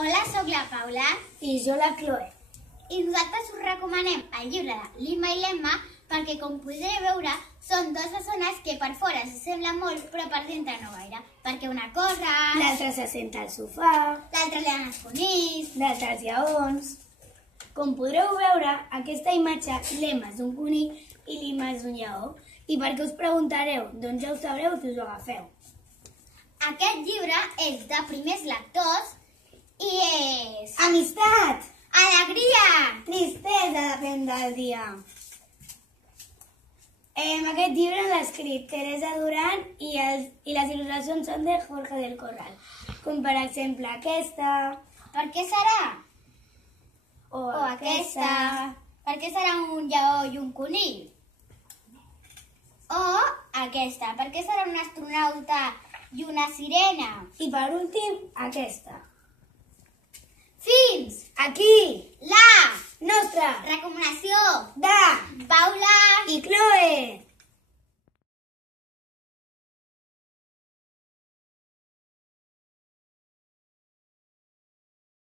Hola, sóc la Paula. I jo la Chloe. I nosaltres us recomanem el llibre de Limma i l'Emma perquè, com podreu veure, són dues persones que per fora s'assemblen molt però per dintre no gaire. Perquè una corre, L'altre se senta al sofà, l'altra li dan els conills. l'altre als lleons. Com podreu veure, aquesta imatge, l'Emma és un conill i l'Imma és un lleó. I per què us preguntareu? Doncs ja ho sabreu si us ho agafeu. Aquest llibre és de primers lectors i és... Amistat! Alegria! Tristesa, depèn del dia. Aquest llibre l'ha escrit Teresa Duran i les il·lustracions són de Jorge del Corral. Com per exemple aquesta, Per què serà? o aquesta. Per què serà un lleó i un conill? O aquesta. Per què serà un astronauta i una sirena? I per últim, aquesta. Fins! Aquí, La nostra, recomanació de Paula i Chloe.